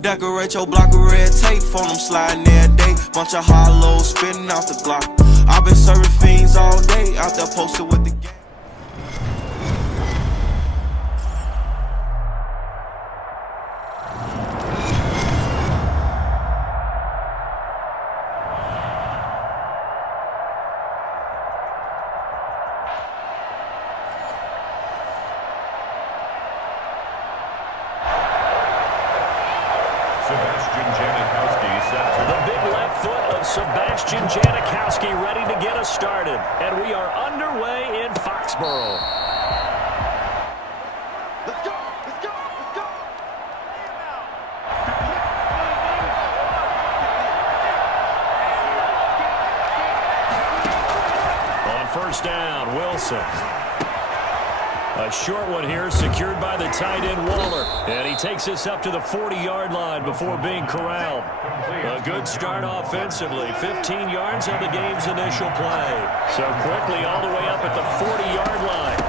Decorate your block with red tape, phone them sliding every day. Bunch of hollows spitting out the Glock. I've been serving fiends all day, out there posted with the gang. Sebastian Janikowski ready to get us started. And we are underway in Foxborough. Let's go! Let's go! Let's go! On first down, Wilson. A short one here, secured by the tight end Waller. And he takes us up to the 40-yard line before being corralled. A good start offensively. 15 yards on the game's initial play. So quickly all the way up at the 40-yard line.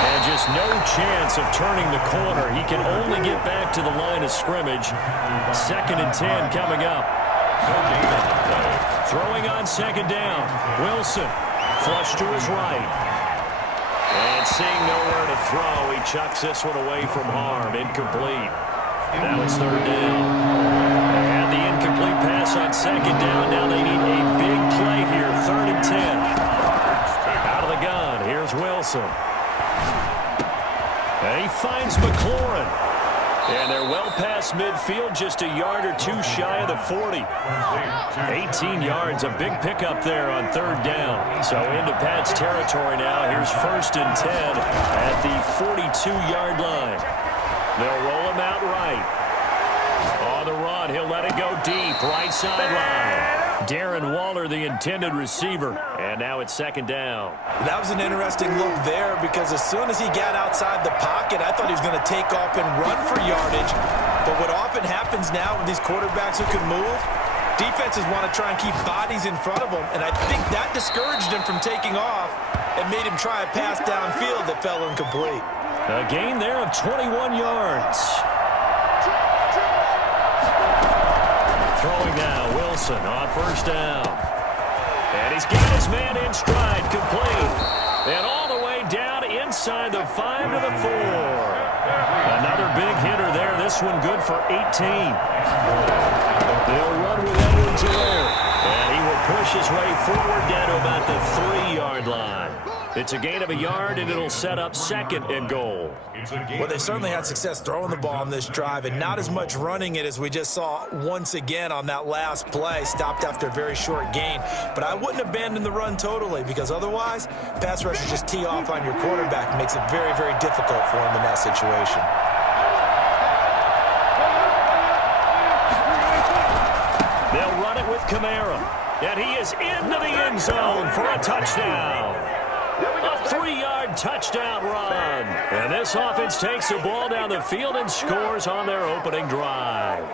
And just no chance of turning the corner. He can only get back to the line of scrimmage. 2nd and 10 coming up. Throwing on second down. Wilson. Flush to his right. And seeing nowhere to throw, he chucks this one away from harm. Incomplete. Now it's third down. They had the incomplete pass on second down. Now they need a big play here. 3rd and 10. Out of the gun. Here's Wilson. And he finds McLaurin. And they're well past midfield, just a yard or two shy of the 40. 18 yards, a big pickup there on third down. So into Pat's territory now. Here's 1st and 10 at the 42-yard line. They'll roll him out right. On the run, he'll let it go deep, right sideline. Darren Waller, the intended receiver. And now it's 2nd down. That was an interesting look there because as soon as he got outside the pocket, I thought he was going to take off and run for yardage. But what often happens now with these quarterbacks who can move, defenses want to try and keep bodies in front of them. And I think that discouraged him from taking off and made him try a pass downfield that fell incomplete. A gain there of 21 yards. Throwing now, Wilson on first down. And he's got his man in stride, complete. And all the way down inside the 5 to the 4. Another big hitter there. This one good for 18. They'll run with Edwards there. And he will push his way forward down to about the 3-yard line. It's a gain of a yard, and it'll set up 2nd and goal. Well, they certainly had success throwing the ball on this drive, and not as much running it as we just saw once again on that last play. Stopped after a very short gain. But I wouldn't abandon the run totally, because otherwise, pass rushers just tee off on your quarterback. Makes it very, very difficult for him in that situation. They'll run it with Kamara. And he is into the end zone for a touchdown. A 3-yard touchdown run. And this offense takes the ball down the field and scores on their opening drive.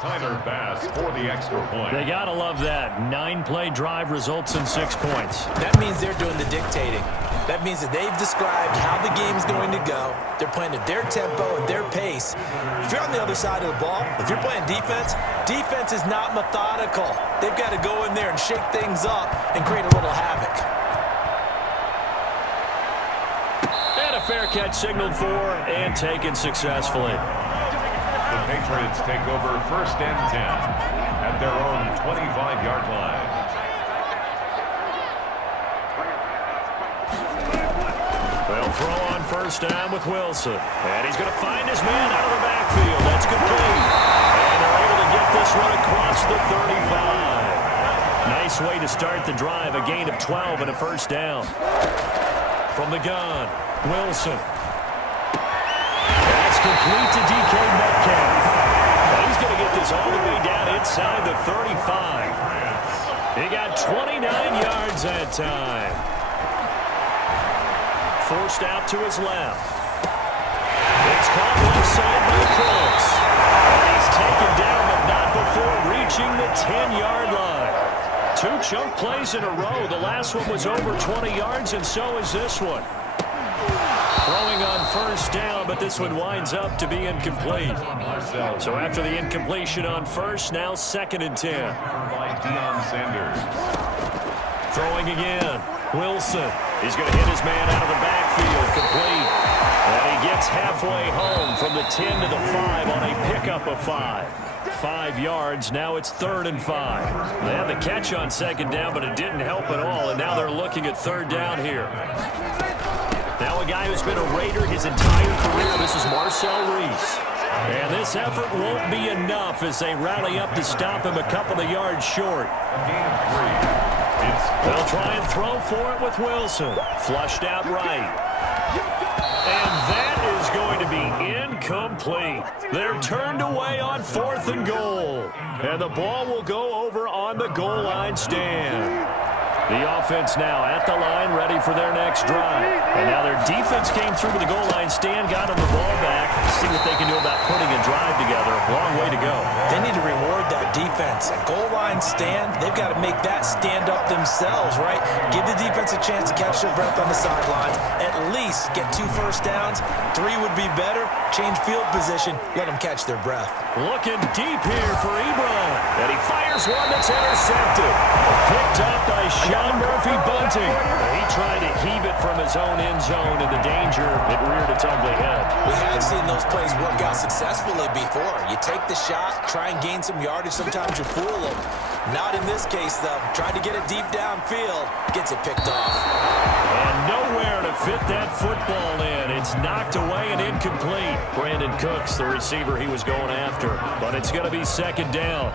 Tyler Bass for the extra point. They got to love that. 9-play drive results in 6 points. That means they're doing the dictating. That means that they've described how the game's going to go. They're playing at their tempo and their pace. If you're on the other side of the ball, if you're playing defense, defense is not methodical. They've got to go in there and shake things up and create a little havoc. And a fair catch signaled for and taken successfully. The Patriots take over 1st and 10 at their own 25-yard line. They'll throw on first down with Wilson. And he's going to find his man out of the backfield. That's complete. And they're able to get this one across the 35. Nice way to start the drive. A gain of 12 and a first down. From the gun, Wilson. That's complete to DK Metcalf. And he's going to get this all the way down inside the 35. He got 29 yards that time. Forced out to his left. It's caught left side by Crooks. And he's taken down, but not before reaching the 10-yard line. 2 chunk plays in a row. The last one was over 20 yards, and so is this one. Throwing on first down, but this one winds up to be incomplete. So after the incompletion on first, now 2nd and 10. By Deion Sanders. Throwing again. Wilson. He's going to hit his man out of the backfield. Complete. And he gets halfway home from the 10 to the 5 on a pickup of 5. 5 yards. Now it's 3rd and 5. They had the catch on 2nd down, but it didn't help at all. And now they're looking at 3rd down here. Now a guy who's been a Raider his entire career. This is Marcel Reese. And this effort won't be enough as they rally up to stop him a couple of yards short. Gain of 3. They'll try and throw for it with Wilson. Flushed out right. And that is going to be incomplete. They're turned away on 4th and goal. And the ball will go over on the goal line stand. The offense now at the line, ready for their next drive. And now their defense came through to the goal line stand, got them the ball back. See what they can do about putting a drive together. Long way to go. They need to reward that defense. A goal line stand, they've got to make that stand up themselves, right? Give the defense a chance to catch their breath on the sidelines. At least get 2 first downs. 3 would be better. Change field position. Let them catch their breath. Looking deep here for Ebron. And he fires one that's intercepted. Picked up by Sean Murphy-Bunting. He tried to heave it from his own end zone, and the danger, it reared its ugly head. We have seen those plays work out successfully before. You take the shot, try and gain some yardage. Sometimes you fool them. Not in this case, though. Tried to get it deep downfield. Gets it picked off. And nowhere to fit that football in. It's knocked away and incomplete. Brandon Cooks, the receiver he was going after. But it's going to be 2nd down.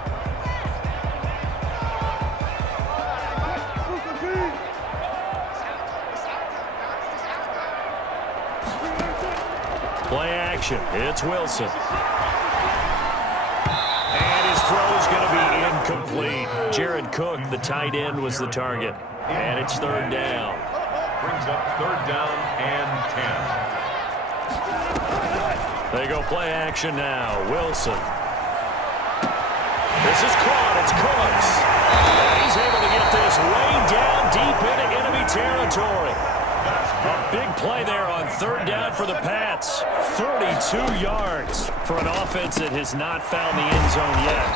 Play action. It's Wilson. And his throw's going to be incomplete. Jared Cook, the tight end, was the target. And it's 3rd down. Brings up 3rd down and 10. They go play action now. Wilson. This is caught. It's Cooks. And he's able to get this way down deep into enemy territory. A big play there on 3rd down for the Pats. 42 yards for an offense that has not found the end zone yet.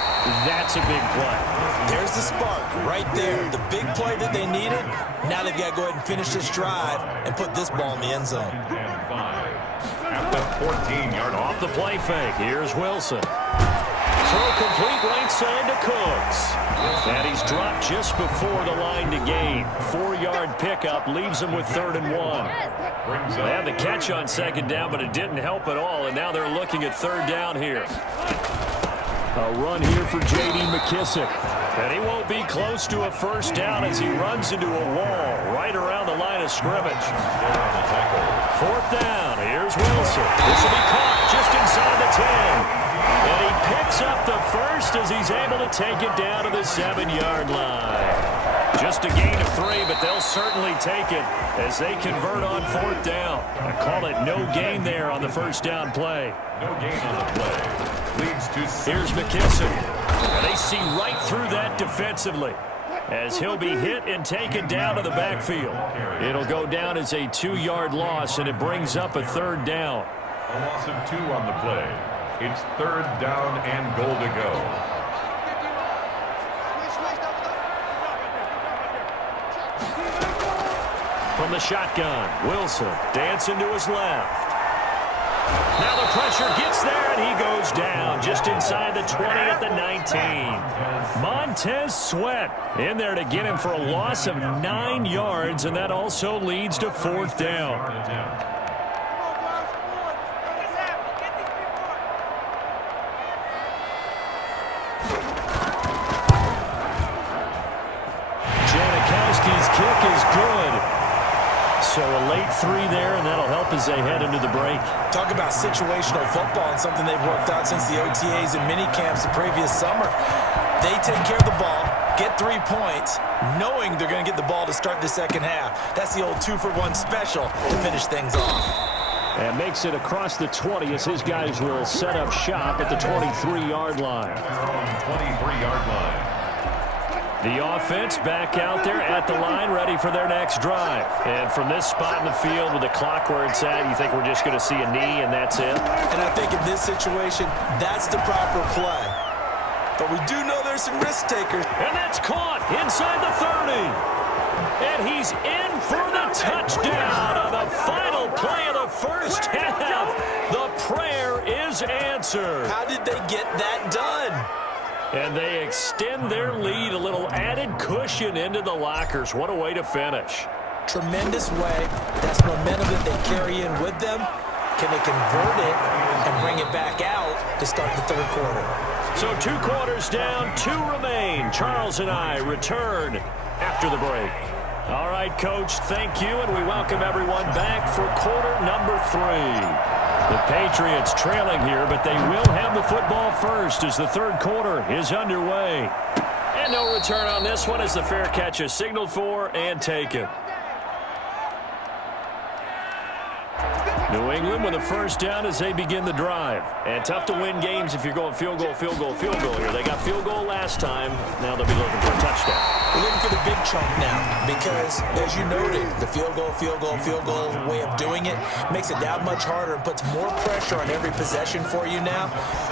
That's a big play. There's the spark right there. The big play that they needed. Now they've got to go ahead and finish this drive and put this ball in the end zone. And 5. At the 14-yard line. Off the play fake. Here's Wilson. Throw complete right side to Cooks. And he's dropped just before the line to gain. 4-yard pickup leaves him with 3rd and 1. They had the catch on 2nd down, but it didn't help at all. And now they're looking at 3rd down here. A run here for J.D. McKissick. And he won't be close to a first down as he runs into a wall right around the line of scrimmage. 4th down. Here's Wilson. This will be caught just inside the 10. And he picks up the first as he's able to take it down to the 7-yard line. Just a gain of 3, but they'll certainly take it as they convert on 4th down. I call it no gain there on the first down play. No gain on the play. Leads to 6. Here's McKissick. And they see right through that defensively as he'll be hit and taken down to the backfield. It'll go down as a 2-yard loss, and it brings up a 3rd down. A loss of 2 on the play. It's 3rd down and goal to go. From the shotgun, Wilson dancing to his left. Now the pressure gets there, and he goes down just inside the 20 at the 19. Montez Sweat in there to get him for a loss of 9 yards, and that also leads to 4th down. Janikowski's kick is good. So a late 3 there, and that'll help as they head into the break. Talk about situational football and something they've worked out since the OTAs and mini camps the previous summer. They take care of the ball, get 3 points, knowing they're going to get the ball to start the second half. That's the old 2-for-1 special to finish things off. And makes it across the 20 as his guys will set up shop at the 23-yard line. 23-yard line. The offense back out there at the line, ready for their next drive. And from this spot in the field with the clock where it's at, you think we're just going to see a knee and that's it? And I think in this situation, that's the proper play. But we do know there's some risk takers. And that's caught inside the 30. And he's in for the touchdown on the final play of the first half. The prayer is answered. How did they get that done? And they extend their lead, a little added cushion into the lockers. What a way to finish. Tremendous way. That's momentum that they carry in with them. Can they convert it and bring it back out to start the third quarter? So 2 quarters down, 2 remain. Charles and I return after the break. All right, Coach, thank you, and we welcome everyone back for quarter number 3. The Patriots trailing here, but they will have the football first as the third quarter is underway. And no return on this one as the fair catch is signaled for and taken. New England with a first down as they begin the drive. And tough to win games if you're going field goal, field goal, field goal here. They got field goal last time. Now they'll be looking for a touchdown. We're looking for the big chunk now because, as you noted, the field goal way of doing it makes it that much harder and puts more pressure on every possession for you now.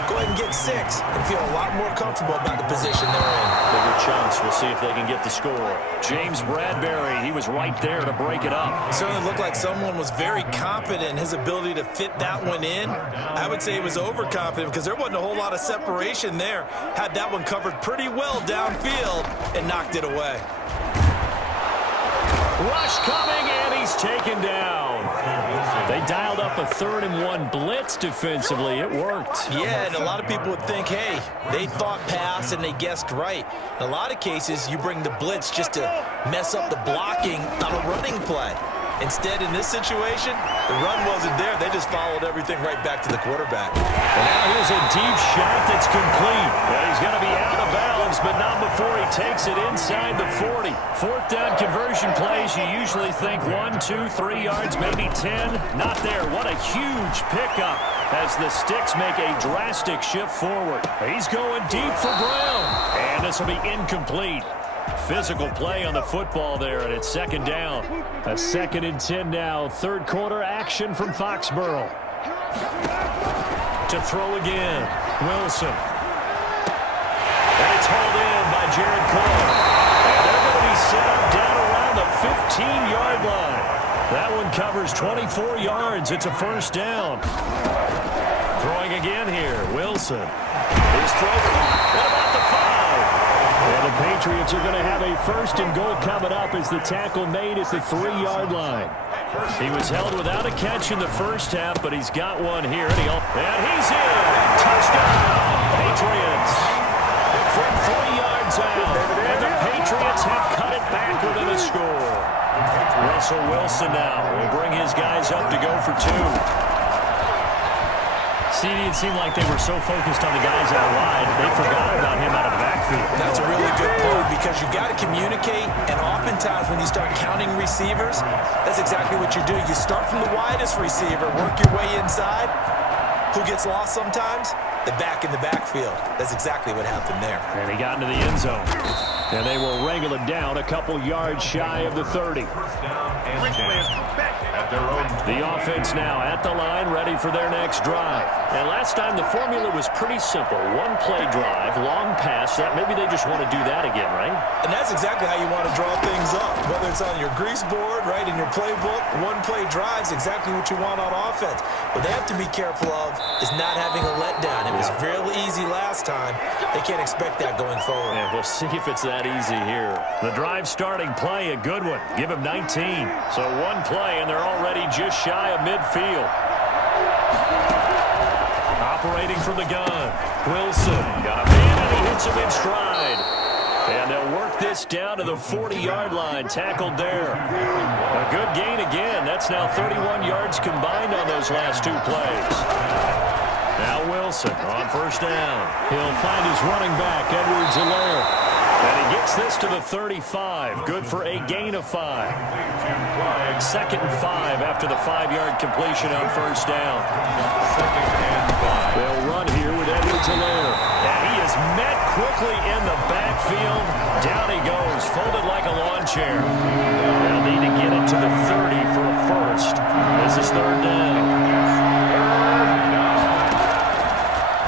Go ahead and get 6 and feel a lot more comfortable about the position they're in. Bigger chunks. We'll see if they can get the score. James Bradbury, he was right there to break it up. It certainly looked like someone was very confident in his ability to fit that one in. I would say he was overconfident because there wasn't a whole lot of separation there. Had that one covered pretty well downfield and knocked it away. Rush coming, and he's taken down. They dialed up a 3rd and 1 blitz defensively. It worked. Yeah, and a lot of people would think, hey, they thought pass and they guessed right. In a lot of cases, you bring the blitz just to mess up the blocking on a running play. Instead, in this situation, the run wasn't there. They just followed everything right back to the quarterback. And now here's a deep shot that's complete. Well, he's going to be out of bounds, but not before he takes it inside the 40. 4th down conversion plays, you usually think 1, 2, 3 yards, maybe 10. Not there. What a huge pickup as the Sticks make a drastic shift forward. He's going deep for Brown. And this will be incomplete. Physical play on the football there, and it's 2nd down. A 2nd and 10 now. 3rd quarter action from Foxborough. To throw again, Wilson. And it's hauled in by Jared Cole. And they're going to be set up down around the 15-yard line. That one covers 24 yards. It's a 1st down. Throwing again here, Wilson. His throw. What about the 5? And the Patriots are going to have a 1st and goal coming up as the tackle made at the 3-yard line. He was held without a catch in the first half, but he's got one here. And he's in. Touchdown, Patriots. From 3 yards out. And the Patriots have cut it back within a score. Russell Wilson now will bring his guys up to go for 2. See, it seemed like they were so focused on the guys out wide, they forgot about him out of the backfield. That's a really good point because you got to communicate, and oftentimes when you start counting receivers, that's exactly what you do. You start from the widest receiver, work your way inside. Who gets lost sometimes? The back in the backfield. That's exactly what happened there. And he got into the end zone. And they will wrangle him down a couple yards shy of the 30. The offense now at the line, ready for their next drive. And last time the formula was pretty simple. 1-play drive, long pass. That maybe they just want to do that again, right? And that's exactly how you want to draw things up. Whether it's on your grease board, right, in your playbook, 1-play drive is exactly what you want on offense. What they have to be careful of is not having a letdown. It was real easy last time. They can't expect that going forward. And we'll see if it's that easy here. The drive starting play, a good one. Give him 19. So 1 play, and they're already just shy of midfield. Operating from the gun. Wilson got a man, and he hits him in stride. And they'll work this down to the 40-yard line. Tackled there. A good gain again. That's now 31 yards combined on those last 2 plays. Now Wilson on 1st down. He'll find his running back, Edwards-Helaire. And he gets this to the 35. Good for a gain of 5. 2nd and 5 after the 5-yard completion on 1st down. They'll run here with Edwards-Helaire. And he is met quickly in the backfield. Down he folded like a lawn chair. They'll need to get it to the 30 for a first. This is third down.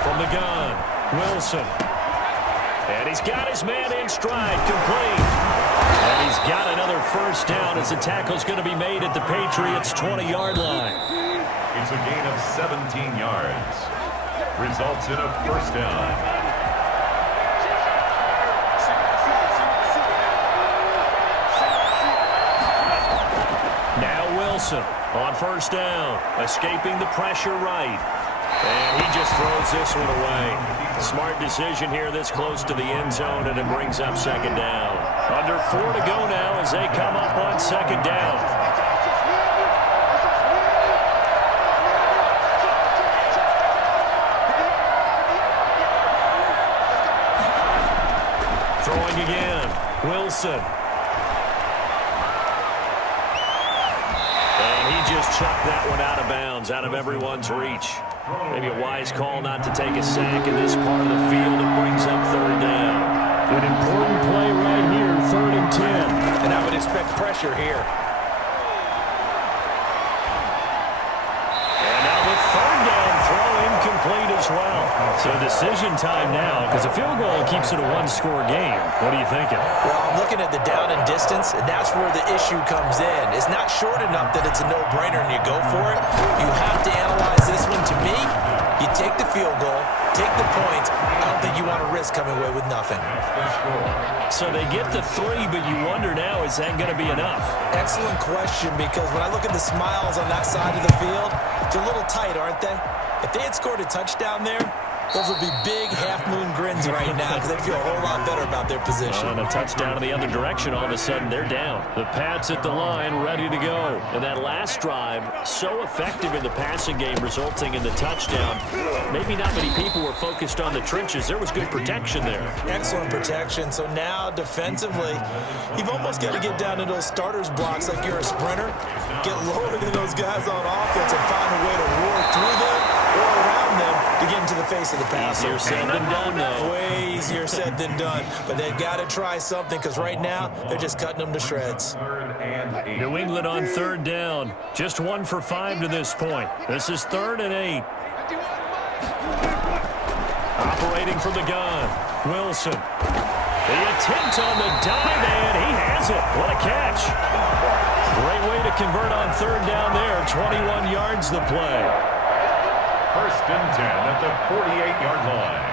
From the gun, Wilson. And he's got his man in stride, complete. And he's got another first down as the tackle's going to be made at the Patriots' 20-yard line. It's a gain of 17 yards. Results in a first down. On first down, escaping the pressure right. And he just throws this one away. Smart decision here this close to the end zone, and it brings up second down. Under 4 to go now as they come up on second down. Throwing again, Wilson. Just chucked that one out of bounds, out of everyone's reach. Maybe a wise call not to take a sack in this part of the field. It brings up third down. An important play right here, 3rd and 10. And I would expect pressure here. And now with third down, throw incomplete as well. So decision time now, because a field goal keeps it a one-score game. What are you thinking? Well, I'm looking at the down and distance, and that's where the issue comes in. It's not short enough that it's a no-brainer and you go for it. You have to analyze this one. To me, you take the field goal, take the points. I don't think you want to risk coming away with nothing. So they get the 3, but you wonder now, is that going to be enough? Excellent question, because when I look at the smiles on that side of the field, they're a little tight, aren't they? If they had scored a touchdown there, those would be big half-moon grins right now because they feel a whole lot better about their position. And a touchdown in the other direction, all of a sudden they're down. The Pats at the line, ready to go. And that last drive, so effective in the passing game, resulting in the touchdown. Maybe not many people were focused on the trenches. There was good protection there. Excellent protection. So now, defensively, you've almost got to get down to those starters blocks like you're a sprinter. Get lower than those guys on offense and find a way to roar through them or around them to get into the face of the passer. Easier said than done, though. Way easier said than done. But they've got to try something because right now they're just cutting them to shreds. New England on third down. Just 1 for 5 to this point. This is 3rd and 8. Operating from the gun, Wilson. The attempt on the dive, and he has it. What a catch. Great way to convert on third down there. 21 yards the play. 1st and 10 at the 48-yard line.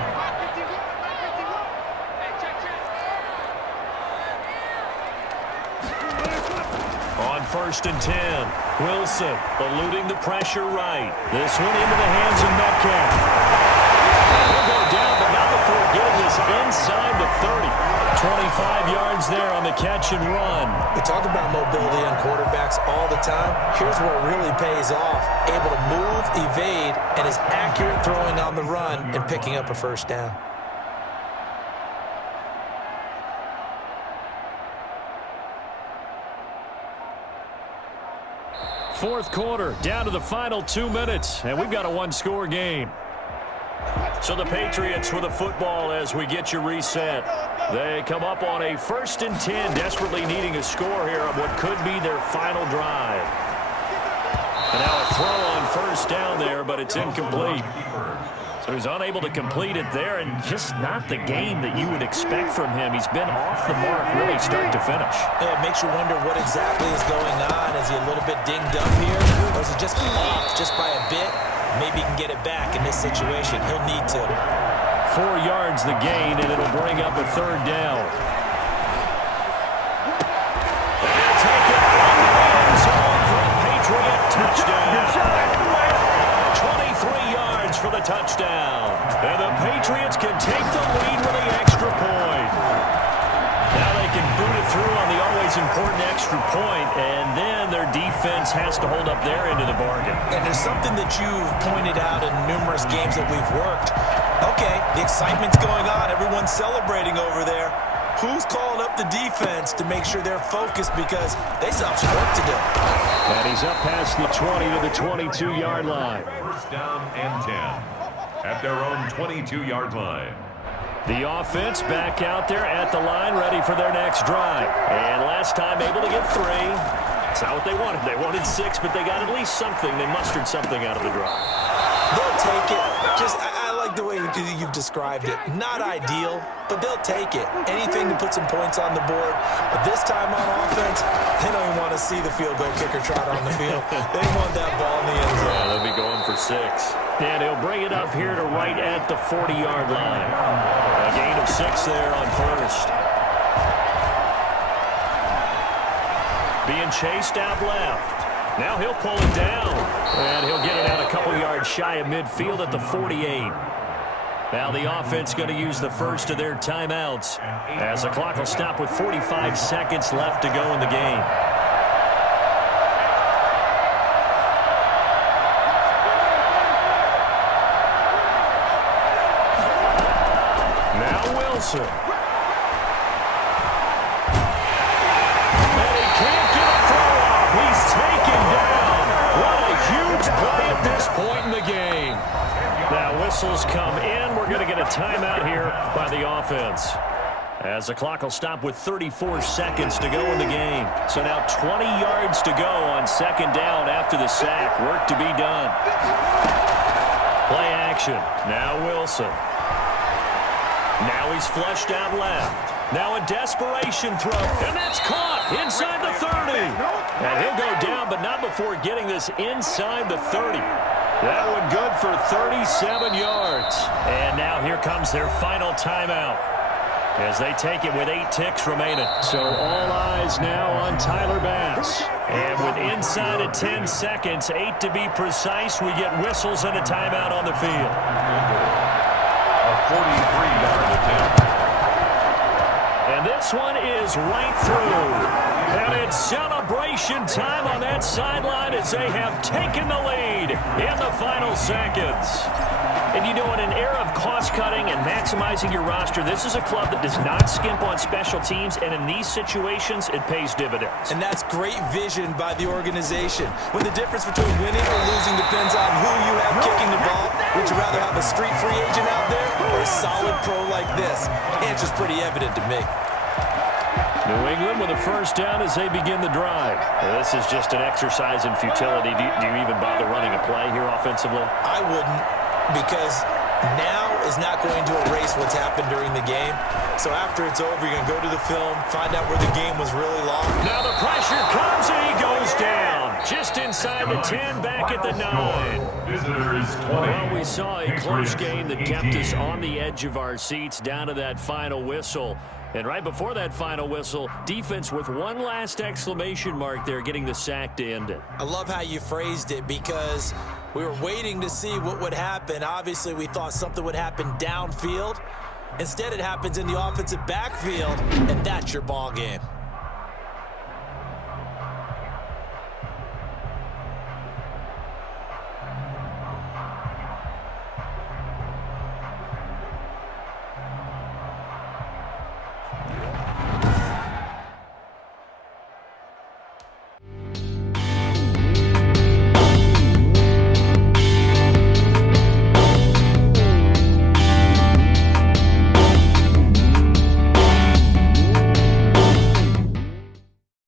On 1st and 10, Wilson eluding the pressure right. This one into the hands of Metcalf. He'll go down, but not before getting this inside the 30. 25 yards there on the catch and run. We talk about mobility on quarterbacks all the time. Here's where it really pays off. Able to move, evade, and is accurate throwing on the run and picking up a first down. Fourth quarter, down to the final 2 minutes, and we've got a one-score game. So the Patriots with the football as we get you reset. They come up on a 1st and 10, desperately needing a score here on what could be their final drive. And now a throw on first down there, but it's incomplete. So he's unable to complete it there, and just not the game that you would expect from him. He's been off the mark really start to finish. Yeah, it makes you wonder what exactly is going on. Is he a little bit dinged up here, or is he just off just by a bit? Maybe he can get it back in this situation. He'll need to. 4 yards the gain, and it'll bring up a third down. They'll take it on the end zone for a Patriot touchdown. 23 yards for the touchdown. And the Patriots can take the lead with the extra point. Now they can boot it through on the always important extra point, and then their defense has to hold up their end of the bargain. And there's something that you've pointed out in numerous games that we've worked. Okay, the excitement's going on. Everyone's celebrating over there. Who's calling up the defense to make sure they're focused because they still have some work to do? And he's up past the 20 to the 22-yard line. 1st down and 10 at their own 22-yard line. The offense back out there at the line, ready for their next drive. And last time able to get 3. That's not what they wanted. They wanted 6, but they got at least something. They mustered something out of the drive. They'll take it. I like the way you've described it. Not ideal, but they'll take it. Anything to put some points on the board. But this time on offense, they don't even want to see the field goal kicker trot on the field. They want that ball in the end zone. Yeah, they'll be going for 6. And he'll bring it up here to right at the 40-yard line. A gain of 6 there on first. Being chased out left. Now he'll pull it down. And he'll get it out a couple yards shy of midfield at the 48. Now the offense going to use the first of their timeouts as the clock will stop with 45 seconds left to go in the game. Now Wilson. And he can't get a throw off. He's taken down. What a huge play at this point in the game. Now whistles come in. We're going to get a timeout here by the offense. As the clock will stop with 34 seconds to go in the game. So now 20 yards to go on second down after the sack. Work to be done. Play action. Now Wilson. Now he's flushed out left. Now a desperation throw. And that's caught inside the 30. And he'll go down, but not before getting this inside the 30. That one good for 37 yards. And now here comes their final timeout as they take it with 8 ticks remaining. So all eyes now on Tyler Bass. And with inside of 10 seconds, 8 to be precise, we get whistles and a timeout on the field. A 43-yard attempt. And this one is right through. And it's celebration time on that sideline as they have taken the lead in the final seconds. And you know, in an era of cost-cutting and maximizing your roster, this is a club that does not skimp on special teams, and in these situations, it pays dividends. And that's great vision by the organization. When the difference between winning or losing depends on who you have kicking the ball, would you rather have a street free agent out there or a solid pro like this? The answer's pretty evident to me. New England with a first down as they begin the drive. This is just an exercise in futility. Do you even bother running a play here offensively? I wouldn't, because now is not going to erase what's happened during the game. So after it's over, you're going to go to the film, find out where the game was really long. Now the pressure comes and he goes down. Just inside the 10, back at the 9. Visitors 20. Well, we saw a close game that kept us on the edge of our seats down to that final whistle. And right before that final whistle, defense with one last exclamation mark there, getting the sack to end it. I love how you phrased it, because we were waiting to see what would happen. Obviously, we thought something would happen downfield. Instead, it happens in the offensive backfield, and that's your ball game.